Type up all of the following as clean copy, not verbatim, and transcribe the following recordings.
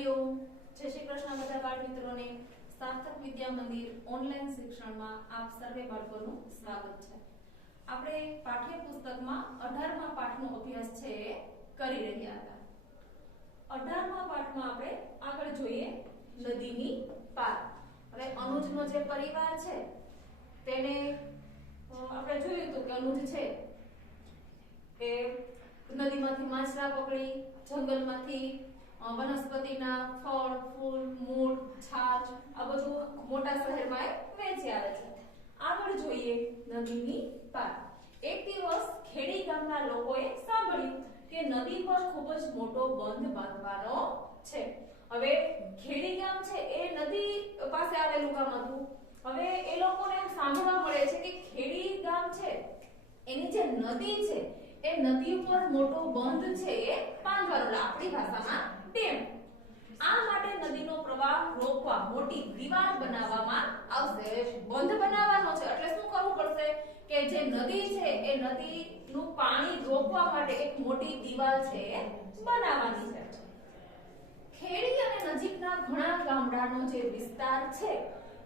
हरिओम जय श्री कृष्ण બધા બાળ મિત્રોને સાર્થક વિદ્યા મંદિર ઓનલાઈન શિક્ષણમાં આપ સર્વે બાળકોનું સ્વાગત છે। આપણે પાઠ્ય પુસ્તકમાં 18મા પાઠનો અભ્યાસ છે કરી રહ્યા હતા। 18મા પાઠમાં આપણે આગળ જોઈએ નદીની પાર। હવે અનુજનો જે પરિવાર છે તેને આપણે જોયું હતું કે અનુજ છે એ નદીમાંથી માછલા પકડી જંગલમાંથી વનસ્પતિના ફળ ફૂલ મૂળ છાલ આ બધું મોટા શહેરમાં વેચી આવે છે। આગળ જોઈએ નદીની પાર। એક દિવસ ખેડી ગામના લોકોએ સાંભળ્યું કે નદી પર ખૂબ જ મોટો બંધ બાંધવાનો છે। હવે ખેડી ગામ છે એ નદી પાસે આવેલું ગામ હતું। હવે એ લોકોને સાંભળવા મળે છે કે ખેડી ગામ છે એની જે નદી છે એ નદી ઉપર મોટો બંધ છે એ બાંધવાનો, આપણી ભાષામાં ડેમ। આ માટે નદીનો પ્રવાહ રોકવા મોટી દીવાલ બનાવવામાં આવશે। બંધ બનાવવાનો છે એટલે શું કરવું પડશે કે જે નદી છે એ નદીનું પાણી રોકવા માટે એક મોટી દીવાલ છે એ બનાવવાની છે। ખેડી અને નજીકના ઘણા ગામડાનો જે વિસ્તાર છે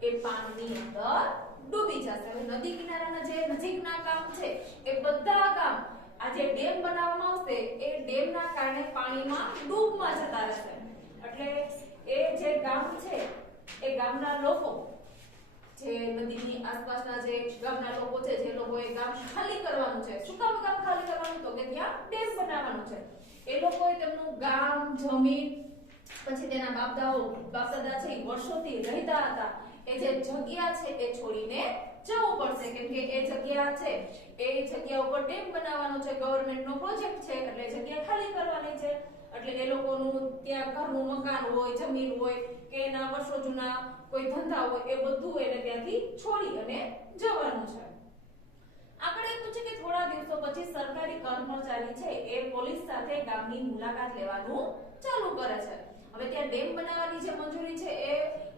એ પાણીની અંદર ડૂબી જશે। હવે નદી કિનારાના જે નજીકના ગામ છે એ બધા ગામ આ જે ડેમ બનાવવામાં આવશે એ ડેમના કારણે પાણીમાં ડૂબમાં જતા રહેશે। એટલે એ જે ગામ છે એ ગામના લોકો જે નદીની આસપાસના જે ગામના લોકો છે જે લોકોએ ગામ ખાલી કરવાનું છે। શું કામ ગામ ખાલી કરવાનું? તો કે ત્યાં ડેમ બનાવવાનું છે। એ લોકોએ તેમનું ગામ જમીન પછી તેના બાપદાદા છે એ વર્ષોથી રહેતા હતા એ જે જગ્યા છે એ છોડીને જવું પડશે કેમ કે એ જગ્યા છે એ જગ્યા ઉપર ડેમ બનાવવાનો છે। ગવર્નમેન્ટનો પ્રોજેક્ટ છે એટલે જગ્યા ખાલી કરવાની છે। એટલે એ લોકોનું ત્યાં ઘરનું મકાન હોય જમીન હોય કે એના વર્ષો જૂના કોઈ ધંધા હોય એ બધું એને ત્યાંથી છોડી અને જવાનું છે। આગળ એ પૂછે કે થોડા દિવસો પછી સરકારી કર્મચારી છે એ પોલીસ સાથે ગામની મુલાકાત લેવાનું ચાલુ કરે છે। હવે ત્યાં ડેમ બનાવવાની જે મંજૂરી છે એ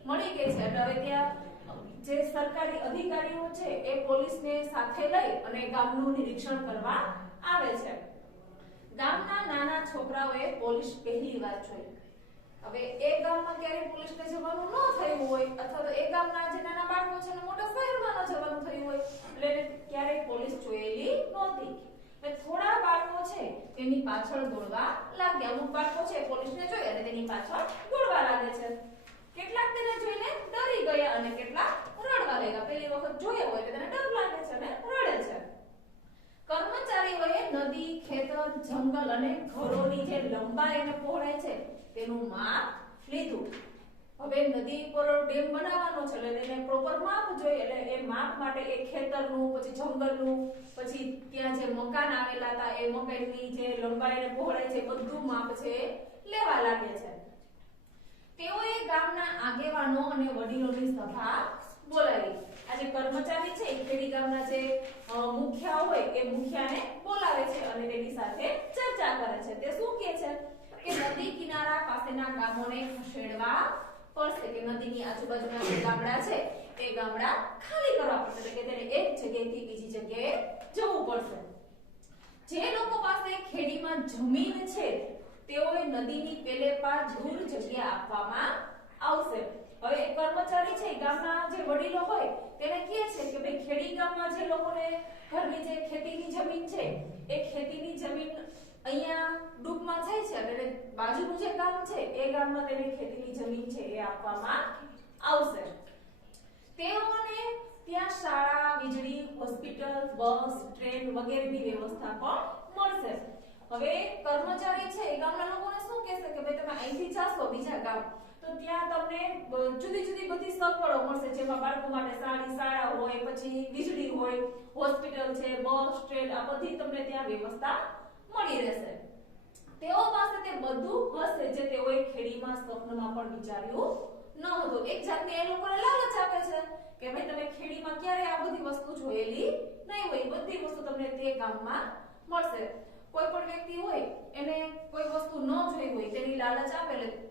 મળી ગઈ છે એટલે હવે ત્યાં જે સરકારી અધિકારીઓ છે એ પોલીસને સાથે લઈ અને ગામનું નિરીક્ષણ કરવા આવે છે। ગામના નાના છોકરાઓએ પોલીસ પહેલી વાર જોઈ। હવે એ ગામમાં ક્યારે પોલીસને જવાનું ન થયું હોય અથવા તો એ ગામના જે નાના બાળકો છે ને મોટા શહેરમાં ન જવાનું થયું હોય એટલે ક્યારે પોલીસ જોયેલી નહોતી। એટલે થોડા બાળકો છે તેની પાછળ દોડવા લાગ્યા। અમુક બાળકો છે પોલીસને જોઈ અને તેની પાછળ દોડવા લાગે છે। કેટલાક તેને જોઈને ડરી ગયા અને કેટલાક રડવા લાગ્યા। પહેલી વખત જોયા હોય એટલે તેને ડર લાગે છે અને રડે છે। કર્મચારીઓએ નદી ખેતર જંગલ અને ઘરોની જે લંબાઈ અને પહોળાઈ છે તેનું માપ લીધું। હવે નદી પર ડેમ બનાવવાનો છે એટલે એને પ્રોપર માપ જોઈએ એટલે એ માપ માટે એ ખેતરનું પછી જંગલનું પછી ત્યાં જે મકાન આવેલા હતા એ મકાનની જે લંબાઈ અને પહોળાઈ છે બધું માપ છે લેવા લાગે છે। તેઓએ ગામના આગેવાનો અને વડીલોની સભા બોલાવી। આ જે કર્મચારી છે ખેડી ગામના જે મુખ્ય હોય એ મુખ્યાને બોલાવે છે અને તેની સાથે ચર્ચા કરે છે। તે શું કહે છે કે નદી કિનારા પાસેના ગામોને ખસેડવા પડશે કે નદીની આજુબાજુના જે ગામડા છે એ ગામડા ખાલી કરવા પડશે એટલે કે તેને એક જગ્યાએથી બીજી જગ્યાએ જવું પડશે। જે લોકો પાસે ખેડીમાં જમીન છે તેઓએ નદીની પેલે પાર દૂર જગ્યા આપવામાં આવશે। હવે એક કર્મચારી છે ગામના જે વડીલો હોય તેને કહે છે કે ભાઈ ખેડી ગામમાં જે લોકોને ઘરની જે ખેતીની જમીન છે એ ખેતીની જમીન અહીંયા ડૂબમાં જાય છે અને બાજુનું જે ગામ છે એ ગામમાં તેને ખેતીની જમીન છે એ આપવામાં આવશે। તેઓને ત્યાં શાળા વીજળી હોસ્પિટલ બસ ટ્રેન વગેરેની વ્યવસ્થા પણ મળશે। હવે કર્મચારી છે એ ગામના લોકોને શું કહેશે કે ભાઈ તમે અહીંથી જાશો બીજા ગામ તો ત્યાં તમને જુદી જુદી બધી સગવડો મળશે જેમાં બાળકો માટે શાળા હોય પછી વીજળી હોય હોસ્પિટલ છે બસ ટ્રેન આ બધી તમને ત્યાં વ્યવસ્થા મળી રહેશે। તેઓ પાસે તે બધું હશે જે તેઓએ ખેડીમાં સ્વપ્નમાં પણ વિચાર્યું ન હતું। એક જાતની એ લોકોને લાલચ આપે છે કે ભાઈ તમે ખેડીમાં ક્યારે આ બધી વસ્તુ જોયેલી નહીં હોય બધી વસ્તુ તમને તે ગામમાં મળશે। કોઈ પણ વ્યક્તિ હોય એને કોઈ વસ્તુ ન જોઈ હોય તેની લાલચ આપે એટલે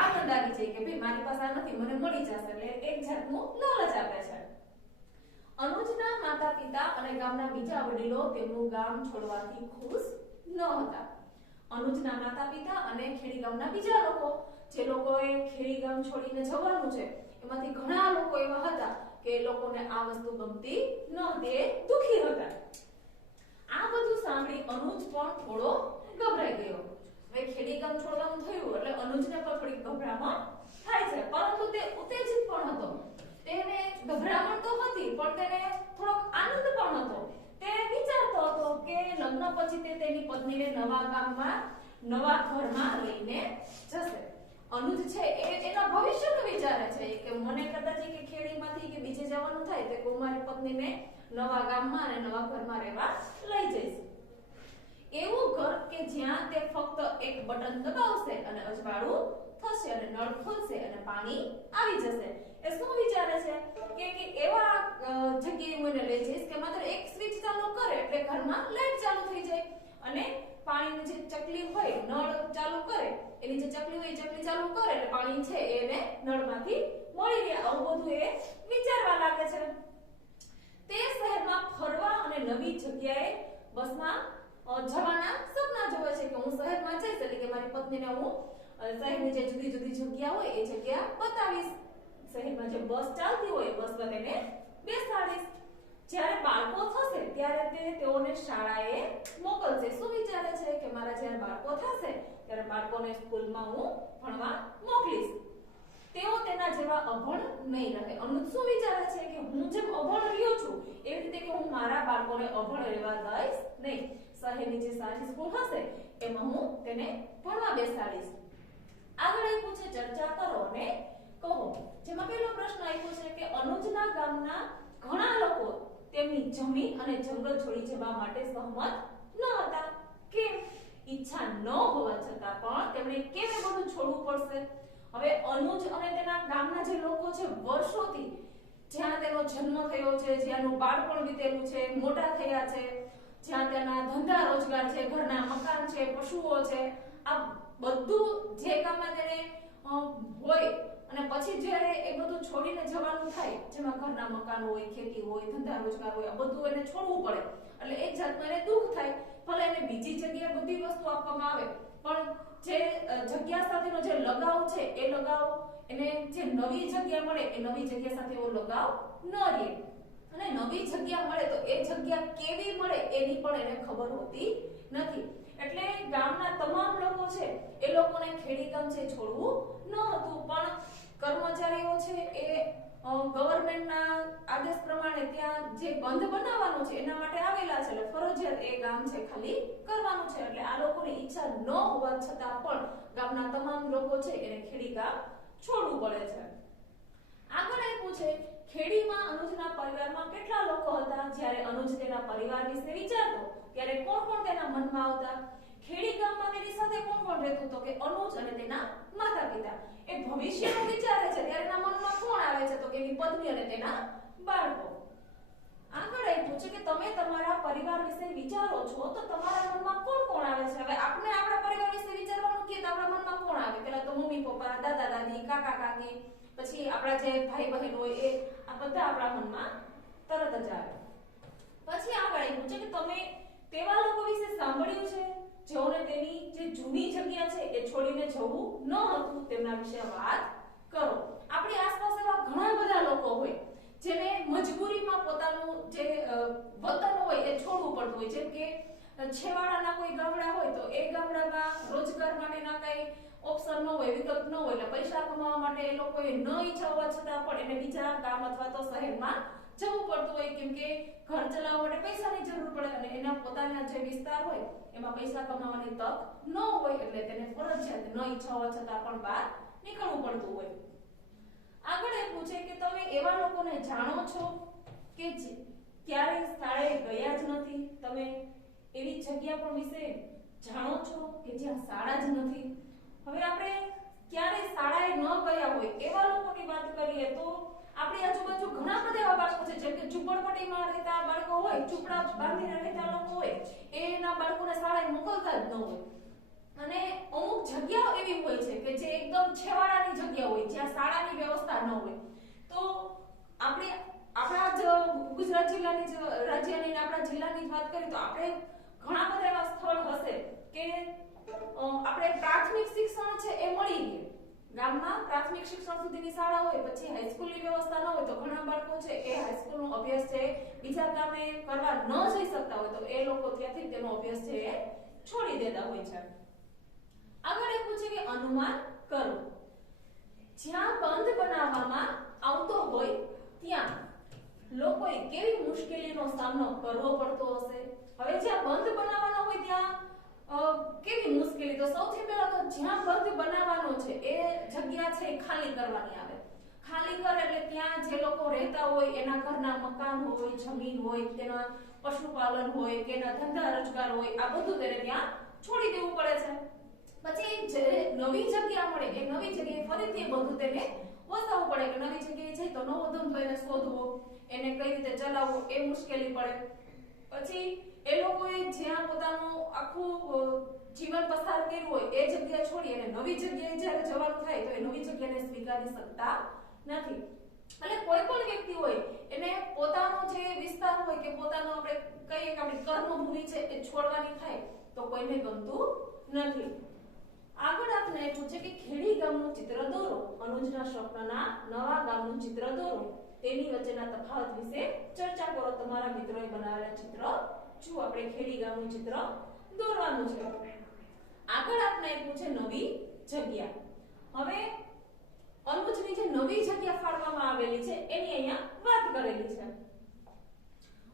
આનંદ આવી જાય કે ભાઈ મારી પાસે આ નથી મને મળી જશે એટલે એક જાતનું લાલચ આપે છે। અનુજના માતા પિતા અને ગામના બીજા વડીલો તેમનું ગામ છોડવાથી ખુશ ન હતા। અનુજના માતા પિતા અને ખેડી ગામના બીજા લોકો, જે લોકોએ ખેડી ગામ છોડીને જવાનું છે એમાંથી ઘણા લોકો એવા હતા કે એ લોકોને આ વસ્તુ ગમતી નહોતી, દુખી હતા. આ બધું સાંભળી અનુજ પણ થોડો ગભરાઈ ગયો. હવે ખેડી ગામ છોડવાનું થયું એટલે અનુજને પણ થોડી ગભરામણ થાય છે, પરંતુ તે ઉત્તેજિત પણ હતો. તેને ગભરામણ તો હતી પણ તેને થોડોક આનંદ પણ હતો. તે વિચારતો હતો કે લગ્ન પછી તે તેની પત્નીને નવા ગામમાં નવા ઘરમાં લઈને જશે. અનુજ છે એ એના ભવિષ્યનું વિચારે છે કે મને કદાચ કે ખેડીમાંથી કે બીજે જવાનું થાય તો હું મારી પત્નીને નવા ગામમાં અને નવા ઘરમાં રહેવા લઈ જઈશ. એવું ઘર કે જ્યાં તે ફક્ત એક બટન દબાવશે અને અજવાળું થશે અને નળ ખુલશે અને પાણી આવી જશે. એ શું વિચારે છે કે એવા જગ્યાએ હું એને લઈ જઈશ કે માત્ર એક સ્વિચ ચાલુ કરે એટલે ઘરમાં લાઈટ ચાલુ થઈ જાય અને પાણીની જે ચકલી હોય નળ ચાલુ કરે એની જે ચકલી હોય ચકલી ચાલુ કરે એટલે પાણી છે એને નળમાંથી મળી રહે. આવું બધું એ વિચારવા લાગે છે. તે શહેરમાં ફરવા અને નવી જગ્યાએ બસમાં જવાના સપના જોવે છે કે હું શહેરમાં જઈશ એટલે કે મારી પત્નીને હું શહેરની જે જુદી જુદી જગ્યા હોય એ જગ્યા બતાવીશ. શહેરમાં જે બસ ચાલતી હોય બસમાં તેને બેસાડીશ. જ્યારે બાળકો થશે ત્યારે તેઓને શાળાએ મોકલશે. શું વિચારે છે કે મારા જ્યારે બાળકો થશે ત્યારે બાળકોને સ્કૂલમાં હું ભણવા મોકલીશ. તેઓ તેના જેવા અભણ નહીં રહે. અનુજ શું વિચારે છે કે હું જેમ અભણ રહ્યો છું એવી રીતે કે હું મારા બાળકોને અભણ રહેવા દઈશ નહીં. શહેરની જે સારી સ્કૂલ હશે એમાં હું તેને ભણવા બેસાડીશ. આગળ એ પૂછે ચર્ચા કરો અને કહો. જેમાં પહેલો પ્રશ્ન આપ્યો છે કે અનુજના ગામના ઘણા લોકો તેમની જમીન અને જંગલ છોડી જવા માટે સહમત ન હતા. કેમ? ઈચ્છા ન હોવા છતાં પણ તેમણે કેમ એ બધું છોડવું પડશે? હવે અનુજ અને તેના ગામના જે લોકો છે વર્ષોથી જ્યાં તેનો જન્મ થયો છે, જ્યાંનું બાળપણ વીતેલું છે, મોટા થયા છે, જ્યાં તેના ધંધા રોજગાર છે, ઘરના મકાન છે, પશુઓ છે, આ બધું જે ગામમાં તેને હોય અને પછી જ્યારે એ બધું છોડીને જવાનું થાય, જેમાં ઘરના મકાન હોય, ખેતી હોય, ધંધા રોજગાર હોય, આ બધું એને છોડવું પડે એટલે એક જાતનું એને દુઃખ થાય. ભલે એને બીજી જગ્યાએ બધી વસ્તુ આપવામાં આવે પણ જે જગ્યા સાથેનો જે લગાવ છે એ લગાવ એને જે નવી જગ્યા મળે એ નવી જગ્યા સાથે એવો લગાવ ન રહે. અને નવી જગ્યા મળે તો એ જગ્યા કેવી મળે એની પણ એને ખબર હોતી નથી. એટલે ગામના તમામ લોકો છે એ લોકોને ખેડી ગામ છે છોડવું ન હતું. પણ કર્મચારીઓ છે એ ગવર્નમેન્ટના આદેશ પ્રમાણે ત્યાં જે બંધ બનાવવાનું છે એના માટે આવેલા છે એટલે ફરજિયાત એ ગામ છે ખાલી કરવાનું છે. એટલે આ લોકોની ઈચ્છા ન હોવા છતાં પણ ગામના તમામ લોકો છે એને ખેડી ગામ છોડવું પડે છે. આગળ એ પૂછે ખેડીમાં અનુજના પરિવારમાં કેટલા લોકો હતા? જ્યારે અનુજ તેના પરિવાર વિશે વિચારતો ત્યારે કોણ કોણ તેના મનમાં આવતા? ખેડી ગામમાં તેની સાથે કોણ કોણ રહેતું? તો કે અનુજ અને તેના માતા પિતા. એ ભવિષ્યનું વિચારે છે ત્યારે એના મનમાં કોણ આવે છે? તો કે એની પત્ની અને તેના બાળકો. આગળ એ પૂછે કે તમે તમારા પરિવાર વિશે વિચારો છો તો તમારા મનમાં કોણ કોણ આવે છે? હવે આપણે આપણા પરિવાર વિશે વિચારવાનું કે આપણા મનમાં કોણ આવે? પહેલા તો મમ્મી પપ્પા, દાદા દાદી, કાકા કાકી, પછી આપણા જે ભાઈ બહેન હોય એ આ બધા આપણા મનમાં તરત જ આવે. પછી આગળ એ પૂછે કે તમે તેવા લોકો વિશે સાંભળ્યું છે જેઓને તેની જે જૂની જગ્યા છે એ છોડીને જવું ન હતું? તેમના વિશે વાત કરો. આપણી આસપાસ એવા ઘણા બધા લોકો હોય જેને મજબૂરીમાં પોતાનું જે વતન હોય એ છોડવું પડતું હોય. જેમ કે છેવાડાના કોઈ ગામડા હોય તો એ ગામડામાં રોજગાર માટેના કઈ ઓપ્શન ન હોય, વિકલ્પ ન હોય એટલે પૈસા કમાવા માટે એ લોકોએ ન ઈચ્છા હોવા છતાં પણ એને બીજા ગામ અથવા તો શહેરમાં જવું પડતું હોય. કેમ કે ઘર ચલાવવા માટે પૈસાની જરૂર પડે અને એના પોતાના જે વિસ્તાર હોય એમાં પૈસા કમાવાની તક ન હોય એટલે તેને ફરજિયાત ન ઈચ્છા હોવા છતાં પણ બહાર નીકળવું પડતું હોય. આગળ એ પૂછે કે તમે એવા લોકોને જાણો છો કે ક્યારેય શાળાએ ગયા જ નથી? તમે એવી જગ્યા પણ વિશે જાણો છો કે જ્યાં શાળા જ નથી? હવે આપણે ક્યારેય શાળાએ ન ગયા હોય એવા લોકોની વાત કરીએ તો આપણી આજુબાજુ ઘણા બધા એવા બાળકો છે જેમ કે ઝૂંપડપટ્ટીમાં રહેતા બાળકો હોય, ઝૂંપડા બાંધીને રહેતા લોકો હોય, એના બાળકોને શાળાએ મોકલતા જ ન હોય. અને અમુક જગ્યાઓ એવી હોય છે કે જે એકદમ છેવાડાની જગ્યા હોય જ્યાં શાળાની વ્યવસ્થા ન હોય. તો આપણે આપણા જ ગુજરાત જિલ્લાની રાજ્યની આપણા જિલ્લાની વાત કરીએ તો આપણે ઘણા બધા એવા સ્થળ હશે કે આપણે પ્રાથમિક શિક્ષણ છે એ મળી ગયું. ગામમાં પ્રાથમિક શિક્ષણ સુધીની શાળા હોય, પછી હાઈસ્કૂલની વ્યવસ્થા ન હોય તો ઘણા બાળકો છે એ હાઈસ્કૂલનો અભ્યાસ છે બીજા ગામે કરવા ન જઈ શકતા હોય તો એ લોકો ત્યાંથી તેનો અભ્યાસ છે એ છોડી દેતા હોય છે. આગળ એ પૂછે કે અનુમાન કરો. જ્યાં બંધ બનાવવામાં આવતો હોય ત્યાં લોકોએ કેવી મુશ્કેલીનો સામનો કરવો પડતો હશે. હવે જ્યાં બંધ બનાવવાનો હોય ત્યાં કેવી મુશ્કેલી, તો સૌથી પહેલા તો જ્યાં બંધ બનાવવાનો છે એ જગ્યા છે એ ખાલી કરવાની આવે. ખાલી કરે એટલે ત્યાં જે લોકો રહેતા હોય એના ઘરના મકાન હોય, જમીન હોય, તેના પશુપાલન હોય કે એના ધંધા રોજગાર હોય, આ બધું તેને ત્યાં છોડી દેવું પડે છે. પછી જે નવી જગ્યા મળે એ નવી જગ્યાએ ફરીથી બધું તેને વસાવવું પડે કે નવી જગ્યાએ જાય તો નવો ધંધો એને શોધવો, એને કઈ રીતે ચલાવવો એ મુશ્કેલી પડે. પછી એ લોકોએ જ્યાં પોતાનું આખું જીવન પસાર કર્યું હોય એ જગ્યા છોડી અને નવી જગ્યાએ જ્યારે જવાનું થાય તો એ નવી જગ્યાને સ્વીકારી શકતા નથી. એટલે કોઈ પણ વ્યક્તિ હોય એને પોતાનો જે વિસ્તાર હોય કે પોતાનો આપણે કહીએ કે આપણી કર્મભૂમિ છે એ છોડવાની થાય તો કોઈને ગમતું નથી. આગળ આપણે પૂછે કે ખેડી ગામનું ચિત્ર દોરો. અનુજના સ્વપ્નના નવા ગામનું ચિત્ર દોરો. તેની વચ્ચેના તફાવત વિશે ચર્ચા કરો. તમારા મિત્રોએ બનાવેલા ચિત્ર જુઓ. આપણે ખેડી ગામનું ચિત્ર દોરવાનું છે. આગળ આપણે પૂછે નવી જગ્યા. હવે અનુજની જે નવી જગ્યા ફાળવવામાં આવેલી છે એની અહીંયા વાત કરેલી છે.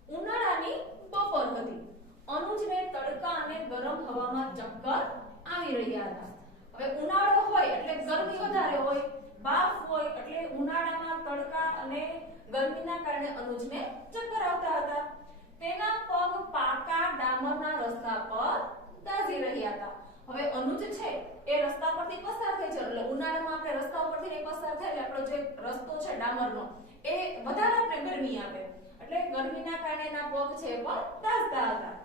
ઉનાળાની બપોર હતી. અનુજને તડકા અને ગરમ હવામાં ચક્કર આવી રહ્યા હતા. હવે ઉનાળો હોય એટલે ગરમી વધારે હોય, બાફ હોય એટલે ઉનાળામાં તડકા અને ગરમીના કારણે અનુજને ચક્કર આવતા હતા. તેના પગ પાકા ડામરના રસ્તા પર દાઝી રહ્યા હતા. હવે અનુજ છે એ રસ્તા પરથી પસાર થઈ છે એટલે ઉનાળામાં આપણે રસ્તા પરથી પસાર થાય એટલે આપણો જે રસ્તો છે ડામરનો એ વધારે આપણે ગરમી આપે એટલે ગરમીના કારણે એના પગ છે એ પણ દાઝતા હતા.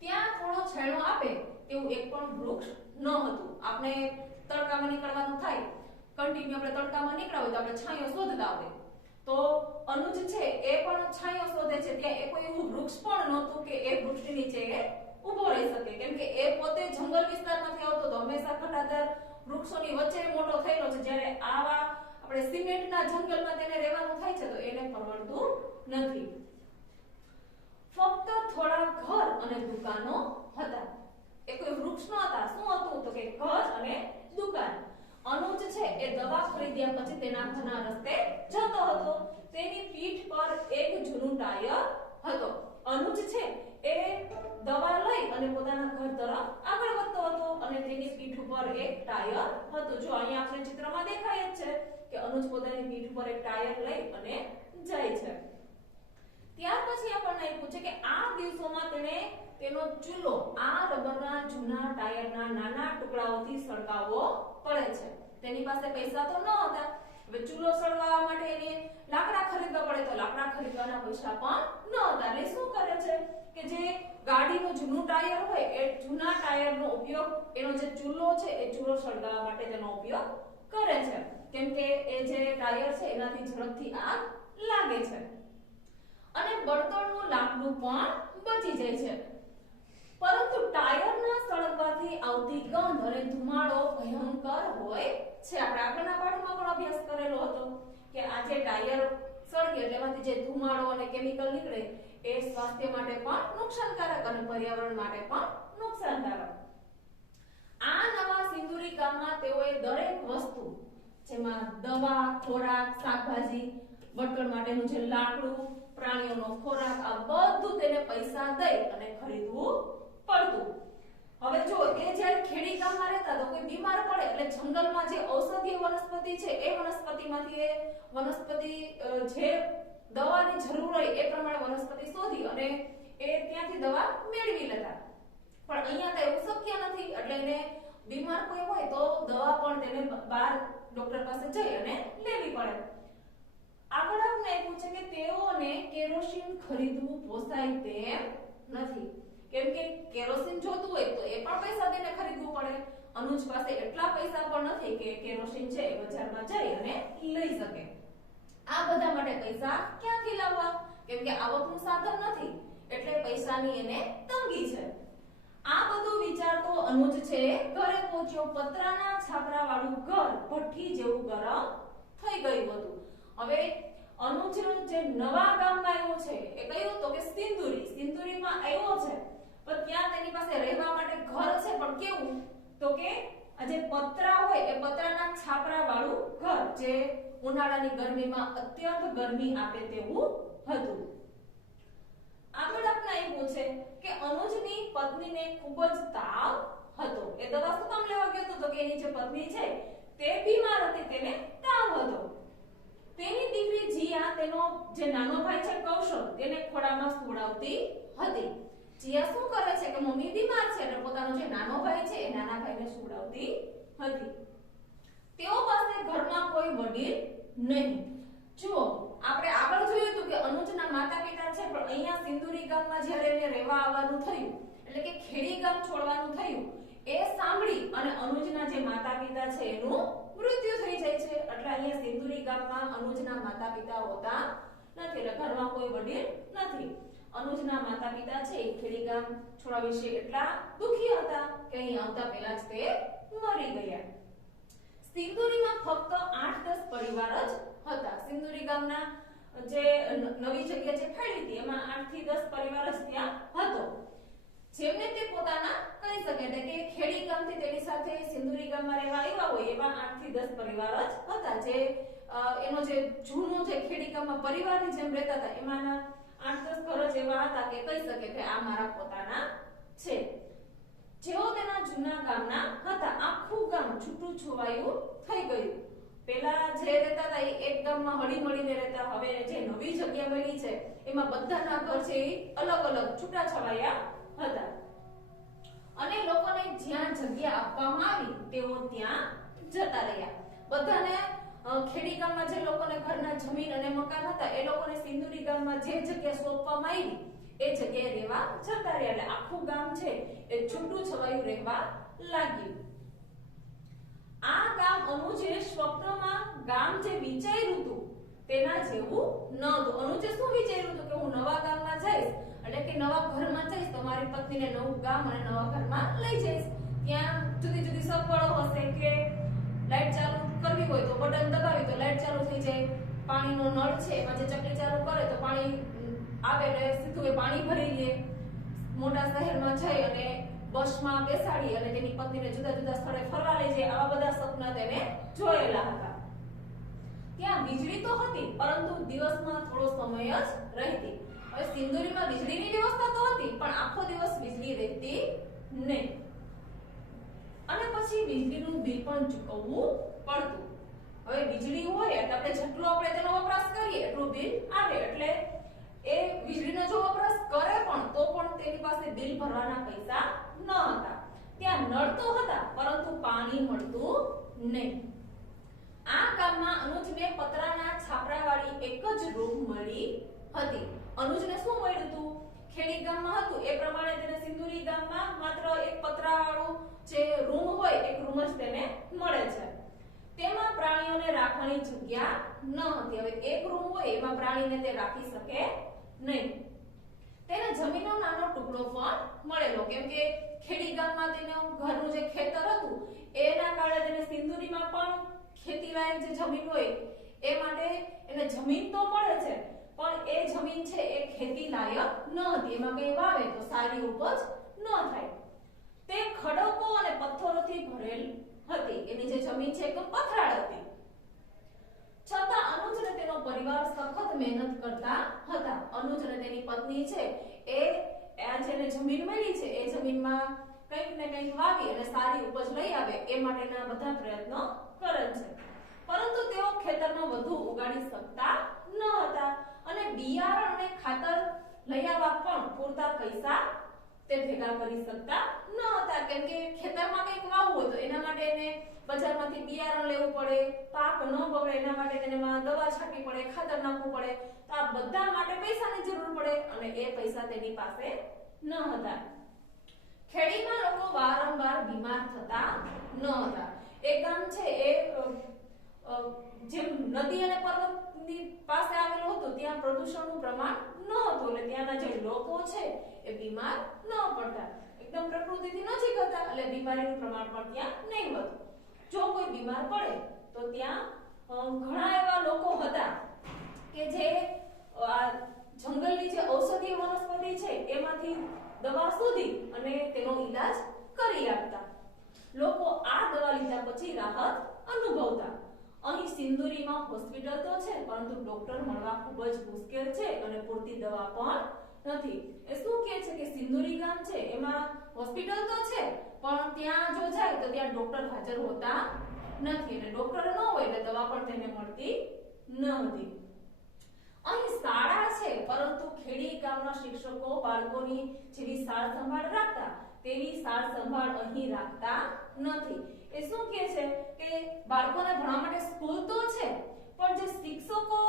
ત્યાં થોડો છાંયો આપે એવું એક પણ વૃક્ષ ન હતું. આપણે તડકામાં નીકળવાનું થાય, કન્ટિન્યુ આપણે તડકામાં નીકળ્યા હોય તો આપણે છાંયો શોધતા હોય તો અનુજ છે એ પણ છાંયો શોધે છે. ત્યાં એ કોઈ એવું વૃક્ષ પણ નહોતું કે એ વૃક્ષની નીચે એ ઊભો રહી શકે, કેમ કે એ પોતે જંગલ વિસ્તારમાંથી આવતો તો હંમેશા ઘટાદાર વૃક્ષોની વચ્ચે મોટો થયેલો છે. જ્યારે આવા આપણે સિમેન્ટના જંગલમાં તેને રહેવાનું થાય છે તો એને પરવડતું નથી. ફક્ત થોડા ઘર અને દુકાનો હતા. એ કોઈ વૃક્ષ ન હતા. શું હતું તો કે ઘર અને દુકાન. અનુજ છે એ દવા ખરીદ્યા પછી તેના ઘરના રસ્તે જતો હતો. તેની પીઠ પર એક જૂનું ટાયર હતો. અનુજ છે એ દવા લઈ અને પોતાના ઘર તરફ આગળ વધતો હતો અને તેની પીઠ ઉપર એક ટાયર હતું. જો અહીંયા આપણે ચિત્રમાં દેખાય જ છે કે અનુજ પોતાની પીઠ ઉપર એક ટાયર લઈ અને જાય છે. ત્યાર પછી આપણને પૂછે કે આ દિવસોમાં તેનો ચૂલો આ રબરના જૂના ટાયરના નાના ટુકડાઓથી સળગાવવો પડે છે. તેની પાસે પૈસા તો ન હતા. હવે ચૂલો સળગાવવા માટે એને લાકડા ખરીદવા પડે તો લાકડા ખરીદવાના પૈસા પણ ન હતા. એટલે શું કરે છે કે જે ગાડીનું જૂનું ટાયર હોય એ જૂના ટાયરનો ઉપયોગ એનો જે ચૂલો છે એ ચૂલો સળગાવવા માટે તેનો ઉપયોગ કરે છે. કેમ કે એ જે ટાયર છે એનાથી ઝડપથી આગ લાગે છે અને બળતણનું લાકડું પણ બચી જાય છે. પરંતુ ટાયરના સળગવાથી આવતી ગંધ અને ધુમાડો ભયંકર હોય છે. આપણે આગળના પાઠમાં પણ અભ્યાસ કરેલો હતો કે આ જે ટાયર સળગે એટલે એમાંથી જે ધુમાડો અને કેમિકલ નીકળે એ સ્વાસ્થ્ય માટે પણ નુકસાનકારક અને પર્યાવરણ માટે પણ નુકસાનકારક. આ નવા સિંદુરી ગામમાં તેઓએ દરેક વસ્તુ જેમાં દવા, ખોરાક, શાકભાજી, બળતણ માટેનું જે લાકડું, પ્રાણીઓનો ખોરાક આ બધું તેને પૈસા દઈ અને ખરીદવું પડતું. હવે જો એ જ્યારે ખેડી ગામમાં રહેતા તો કોઈ બીમાર પડે એટલે જંગલમાં જે ઔષધીય વનસ્પતિ છે એ વનસ્પતિમાંથી વનસ્પતિ જે દવાની જરૂર હોય એ પ્રમાણે વનસ્પતિ શોધી અને એ ત્યાંથી દવા મેળવી લેતા. પણ અહીંયા તો એવું શક્ય નથી એટલે એને બીમાર કોઈ હોય તો દવા પણ તેને બહાર ડોક્ટર પાસે જઈ અને લેવી પડે. આગળ આપણે પૂછે કે તેઓને કેરોસીન ખરીદવું પોસાય તેમ નથી. કેમ કે કેરોસીન જોતું હોય તો એ પણ પૈસા દઈને ખરીદવું પડે. અનુજ પાસે એટલા પૈસા પણ નથી કે કેરોસીન છે એ બજારમાં જઈ અને લઈ શકે. આ બધા માટે પૈસા ક્યાંથી લાવવા? કેમ કે આવકનું સાધન નથી એટલે પૈસાની એને તંગી છે. આ બધું વિચારતો અનુજ છે ઘરે પહોંચ્યો. પતરાના છાપરા વાળું ઘર ભઠ્ઠી જેવું ગરમ થઈ ગયું હતું. હવે અનુજ જે નવા ગામમાં આવ્યો છે એ કયું તો કે સિંદુરી. સિંદુરીમાં આવ્યો છે પણ ત્યાં તેની પાસે રહેવા માટે ઘર છે, પણ કેવું તો કે આ જે પતરા હોય એ પતરાના છાપરા વાળું ઘર, જે ઉનાળાની ગરમીમાં અત્યંત ગરમી આપે તેવું હતું. આગળ આપણે એવું છે કે અનુજની પત્નીને ખૂબ જ તાવ હતો. એ દવા શું કામ લેવા ગયો હતો તો કે એની જે પત્ની છે તે બીમાર હતી, તેને તાવ હતો. તેની દીકરી જીયા તેનો જે નાનો ભાઈ છે કૌશલ તેને ખોળામાં સુવડાવતી હતી. જીયા શું કરે છે કે મમ્મી બીમાર છે એટલે પોતાનો જે નાનો ભાઈ છે એ નાના ભાઈને સુવડાવતી હતી. તેઓ પાસે ઘરમાં કોઈ વડીલ નહીં. જુઓ, આપણે આગળ જોયું હતું કે અનુજના માતા-પિતા છે, પણ અહીંયા સિંદુરી ગામમાં જ્યારે એને રહેવા આવવાનું થયું, એટલે કે ખેડી ગામ છોડવાનું થયું, એ સાંભળી અને અનુજના જે માતા-પિતા છે એનું મૃત્યુ થઈ જાય છે. એટલે અહીંયા સિંદુરી ગામમાં અનુજના માતા-પિતા હોતા નથી, એટલે ઘરમાં કોઈ વડીલ નથી. અનુજના માતા-પિતા છે એ ખેડી ગામ છોડવા વિશે એટલા દુખી હતા કે અહીં આવતા પહેલા જ તે મરી ગયા. સિંદુરીમાં ફક્ત 8-10 પરિવાર જ હતા. સિંદુરી ગામના જે નવી જગ્યા જે ફાળી હતી એમાં 8 થી 10 પરિવાર જ ત્યાં હતો. જેમને તે પોતાના કહી શકે એટલે કે ખેડી ગામથી તેની સાથે સિંદુરી ગામમાં રહેવા આવ્યા હોય એવા 8 થી 10 પરિવાર જ હતા. જે એનો જે જૂનો જે ખેડી ગામમાં પરિવારની જેમ રહેતા હતા એમાંના 8-10 ઘર જ એવા હતા કે કહી શકે કે આ મારા પોતાના છે. જેઓ તેના જૂના ગામના હતા. આખું ગામ છૂટું છવાયું થઈ ગયું. પેલા જે રહેતા હતા એ એક ગામમાં હળી મળીને રહેતા, હવે જે નવી જગ્યા મળી છે એમાં બધાના ઘર છે એ અલગ અલગ છૂટા છવાયા હતા. અને લોકોને જ્યાં જગ્યા આપવામાં આવી તેઓ ત્યાં જતા રહ્યા. બધાને ખેડી ગામમાં જે લોકોને ઘરના જમીન અને મકાન હતા એ લોકોને સિંદુરી ગામમાં જે જગ્યા સોંપવામાં આવી એ જગ્યાએ રહેવા જતા રહ્યા. એટલે આખું ગામ છે એ છૂટું છવાયું રહેવા લાગ્યું. આ ગામ અનુજે સ્વપ્નમાં ગામ જે વિચાર્યું હતું તેના જેવું ન હતું. અનુજે શું વિચાર્યું હતું કે હું નવા ગામમાં જઈશ, એટલે કે નવા ઘરમાં જઈશ તો મારી પત્નીને નવું ગામ અને નવા ઘરમાં લઈ જઈશ. ત્યાં જુદી જુદી સગવડો હશે કે લાઈટ ચાલુ કરવી હોય તો બટન દબાવી તો લાઈટ ચાલુ થઈ જાય, પાણીનો નળ છે એમાં જે ચકલી ચાલુ કરે તો પાણી આવે એટલે સીધું એ પાણી ભરી લે. મોટા શહેરમાં જઈ અને બસમાં બેસાડી અને તેની પત્નીને જુદા જુદા સ્થળે ફરવા લઈ જાય, આવા બધા સપના તેને જોયેલા હતા. ત્યાં વીજળી તો હતી પરંતુ દિવસમાં થોડો સમય જ રહેતી. હવે સિંદુરીમાં વીજળીની વ્યવસ્થા તો હતી પણ આખો દિવસ વીજળી રહેતી નહીં. અને પછી વીજળીનું બિલ પણ ચૂકવવું પડતું. હવે વીજળી હોય એટલે આપણે જેટલો આપણે તેનો વપરાશ કરીએ એટલું બિલ આવે. એટલે એ વીજળીનો જો વપરાશ કરે પણ તો પણ તેની પાસે બિલ ભરવાના પૈસા ન હતા. ત્યાં નળ તો હતા પરંતુ પાણી મળતું નહીં. આ ગામમાં અનુજને પતરાના છાપરાવાળી એક જ રૂમ મળી હતી. અનુજને શું મળ્યું હતું? ખેડી ગામમાં હતું એ પ્રમાણે તેને સિંદુરી ગામમાં માત્ર એક પતરાવાળું જે રૂમ હોય એક રૂમ જ તેને મળે છે. તેમાં પ્રાણીઓને રાખવાની જગ્યા ન હતી. હવે એક રૂમ હોય એમાં પ્રાણીને તે રાખી શકે નહીં. તેને જમીનનો નાનો ટુકડો પણ મળેલો, કેમ કે ખેડી ગામમાં તેનું ઘરનું જે ખેતર હતું એના કારણે તેને સિંદુરીમાં પણ ખેતી લાયક જે જમીન હોય એ માટે એને જમીન તો મળે છે પણ એ જમીન છે એ ખેતી લાયક ન હતી. એમાં કંઈ વાવે તો સારી ઉપજ ન થાય. તે ખડકો અને પથ્થરોથી ભરેલ હતી. એની જે જમીન છે એકદમ પથરાળ હતી. છતાં અનુજ અને તેનો પરિવાર સખત મહેનત કરતા હતા. અનુજ અને તેની પત્ની છે એ આ જેને જમીન મળી છે એ જમીનમાં કંઈક ને કંઈક વાવી અને સારી ઉપજ લઈ આવે એ માટેના બધા પ્રયત્નો કરે છે. પરંતુ તેઓ ખેતરમાં વધુ ઉગાડી શકતા ન હતા અને બિયારણ અને ખાતર લઈ આવવા પણ પૂરતા પૈસા તે ભેગા કરી શકતા ન હતા. કેમ કે ખેતરમાં કંઈક વાવવું હોય તો એના માટે એને બજારમાંથી બિયારણ લેવું પડે, પાક ન બગડે એના માટે તેને દવા છાંટવી પડે, ખાતર નાખવું પડે. તો આ બધા માટે પૈસાની જરૂર પડે અને એ પૈસા તેની પાસે ન હતા. ખેડીમાં લોકો વારંવાર બીમાર થતા ન હતા. એક ગામ છે એ જેમ નદી અને પર્વતની પાસે આવેલું હતું ત્યાં પ્રદૂષણનું પ્રમાણ ન હતું એટલે ત્યાંના જે લોકો છે એ બીમાર ન પડતા. એકદમ પ્રકૃતિથી નજીક હતા એટલે બીમારીનું પ્રમાણ પણ ત્યાં નહીં હતું. જો કોઈ બીમાર પડે તો ત્યાં ઘણા એવા લોકો હતા કે જે આ જંગલની જે ઔષધીય વનસ્પતિ છે એમાંથી દવા શોધી અને તેનો ઈલાજ કરી આપતા. લોકો આ દવા લીધા પછી રાહત અનુભવતા. અહીં સિંદુરીમાં હોસ્પિટલ તો છે પરંતુ ડોક્ટર મળવા ખૂબ જ મુશ્કેલ છે અને પૂરતી દવા પણ નથી. એ શું કહે છે કે સિંદુરી ગામ છે એમાં હોસ્પિટલ તો છે પણ ત્યાં જો જાય તો ત્યાં ડોક્ટર હાજર હોતા નથી અને ડોક્ટર ન હોય એટલે દવા પણ તેને મળતી ન હતી. અહીં શાળા છે પરંતુ ખેડી ગામના શિક્ષકો બાળકોની જેવી સાર સંભાળ રાખતા તેવી સાર સંભાળ અહીં રાખતા નથી. એ શું કહે છે કે બાળકોને ભણવા માટે સ્કૂલ તો છે પણ જે શિક્ષકો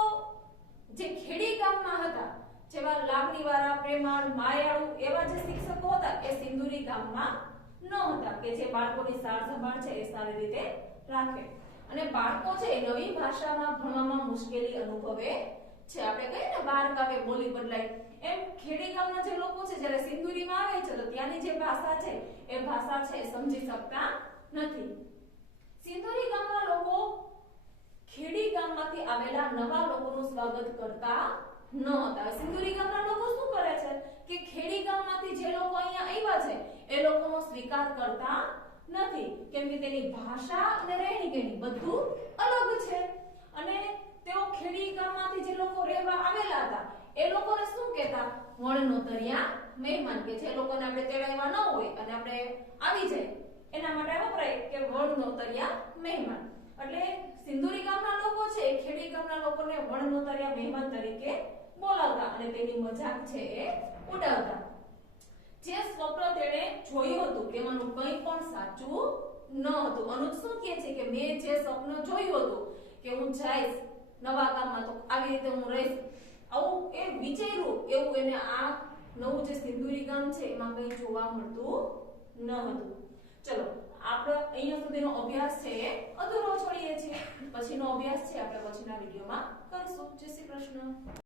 જે ખેડી ગામમાં હતા જેવા લાગણીવાળા પ્રેમાળ માયાળુ એવા જે શિક્ષકો હતા એ સિંદુરી ગામમાં ન હતા કે જે બાળકોની સાર સંભાળ છે એ સારી રીતે રાખે. અને બાળકો છે એ નવી ભાષામાં ભણવામાં મુશ્કેલી અનુભવે છે. આપણે કહીએ ને બાર ગામે બોલી બદલાય એમ ખેડી ગામના જે લોકો છે જ્યારે સિંદુરીમાં આવે છે તો ત્યાંની જે ભાષા છે એ ભાષા છે સમજી શકતા નથી. સિંદુરી ગામના લોકો ખેડી ગામમાંથી આવેલા નવા લોકોનું સ્વાગત કરતા ન હતા. સિંદુરી ગામના લોકો શું કરે છે કે ખેડી ગામમાંથી જે લોકો અહીંયા આવ્યા છે એ લોકોનો સ્વીકાર કરતા નથી કેમ કે તેની ભાષા અને રહેણીકરણી બધું અલગ છે. અને તેઓ ખેડી ગામમાંથી જે લોકો રહેવા આવેલા હતા એ લોકોને શું કહેતા વણનોતરિયા મહેમાન કે જે લોકોને આપણે તેડાવ્યા ન હોય અને આપણે આવી જાય એના માટે વપરાય કે વણનોતરિયા મહેમાન. એટલે સિંદુરી ગામના લોકો છે એ ખેડી ગામના લોકોને વણનોતરિયા મહેમાન તરીકે બોલાવતા અને તેની મજાક છે એ ઉડાવતા. જે સ્વપ્ન તેણે જોયું હતું તેમાંનું કંઈ પણ સાચું ન હતું. અનુજ શું કહે છે કે મેં જે સ્વપ્ન જોયું હતું કે હું જઈશ નવા ગામમાં તો આવી રીતે હું રહીશ આવું એ વિચાર્યું એવું એને આ નવું જે સિંદુરી ગામ છે એમાં કંઈ જોવા મળતું ન હતું. ચલો આપણે અહીંયા સુધીનો અભ્યાસ છે એ અધૂરો છોડીએ છીએ. પછીનો અભ્યાસ છે આપણે પછીના વિડીયોમાં કરશું. જય શ્રી કૃષ્ણ.